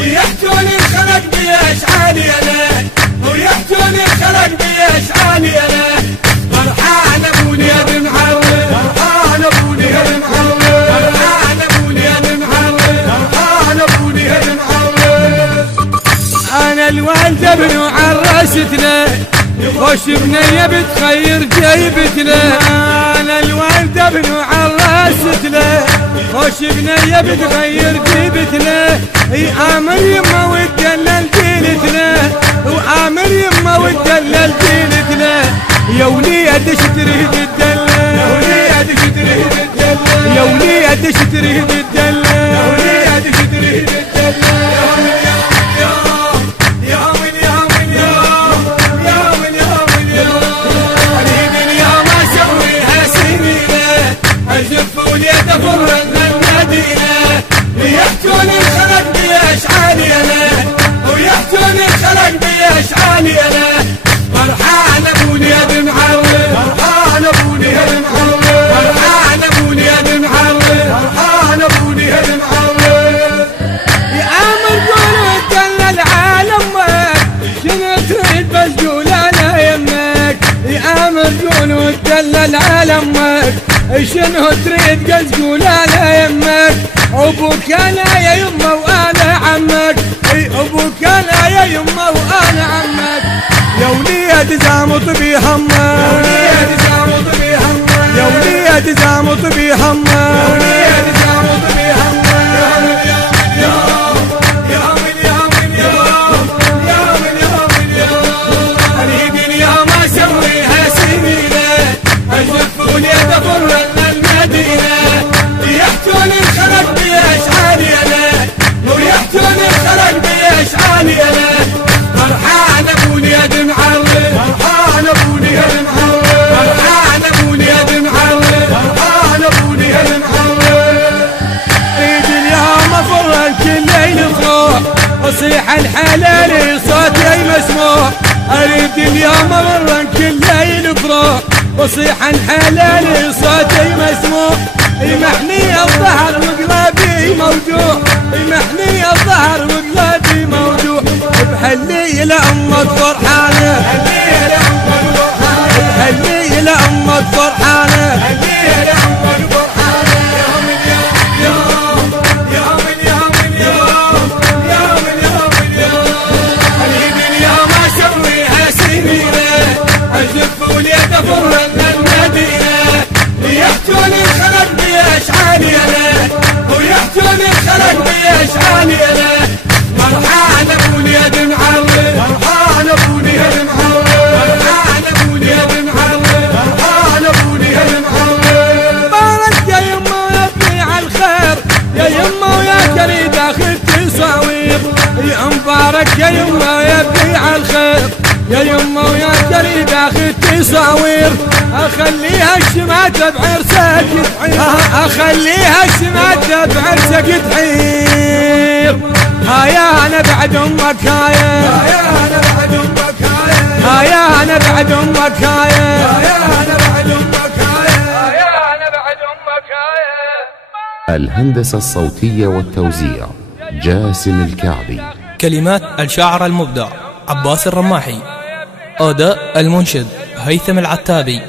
يحتوني الخلق بأشعالي أنا ويحتوني الخلق بأشعالي أنا فرحان أبوني يا بمحرر فرحان أبوني يا بمحرر فرحان أبوني يا بمحرر فرحان أبوني يا بمحرر. أنا الوالدة بنو عرستنا خوش بنية بتخير جيبتنا. أنا الوالدة بنو عرستنا خوش بنية بتغير جيبتنا. آمر يما وتدلل جيلتنا وآمر يما وتدلل جيلتنا. يا وليد ايش تريد تدلل يا وليد ايش تريد تدلل يا وليد ايش تريد تدلل يا وليد ايش تريد تدلل. يحتوني الخلق بأشعالي أنا ويحتوني الخلق بأشعالي أنا فرحان أبوني يا بمحرر فرحان أبوني يا بمحرر فرحان أبوني يا بمحرر فرحان أبوني يا بمحرر. يا آمر قولوا تدلل عالمك شنو تريد بس قول أنا يمك. يا آمر قولوا تدلل عالمك شنو تريد قد قول أنا يمك. أبوك أنا يا يمه وأنا عمك أبوك أنا يا يمه وأنا عمك. يا وليد زامط بهمك يا وليد زامط بهمك يا وليد زامط بهمك يا وليد زامط بهمك. يحتوني الخلق بأشعالي أنا ويحتوني الخلق بأشعالي أنا فرحان أبوني يا بمحرر فرحان أبوني يا بمحرر فرحان أبوني يا بمحرر فرحان أبوني يا بمحرر. عيد اليوم أفر الكل يفرح وصيح الحلال صوتي مسموع. أريد اليوم أفر الكل يفرح وصيح الحلال صوتي مسموع. يمحني الظهر وقلبي موجوع يمحني الظهر وقلبي موجوع. بحلي لأمك فرحانة بحلي لأمك فرحانة يحتوني الخلق بأشعالي أنا ويحتوني الخلق بأشعالي أنا فرحان أبوني يا بمحرر فرحان أبوني يا بمحرر فرحان أبوني يا بمحرر فرحان أبوني يا بمحرر. بارك يا يما ويا بني الخير يا يما ويا كريد أخذ تصاوير. يا مبارك يا يما ويا بني الخير يا يما ويا كريد أخذ تصاوير. أخليها الشماتة بعرسك تحير أخليها الشماتة بعرسك تحير. هايا أنا بعد أمك هايا هايا أنا بعد أمك هايا هايا أنا بعد أمك هايا هايا أنا بعد أمك هايا هايا أنا بعد أمك هايا. الهندسة الصوتية والتوزيع جاسم الكعبي. كلمات الشاعر المبدع عباس الرماحي. أداء المنشد هيثم العتابي.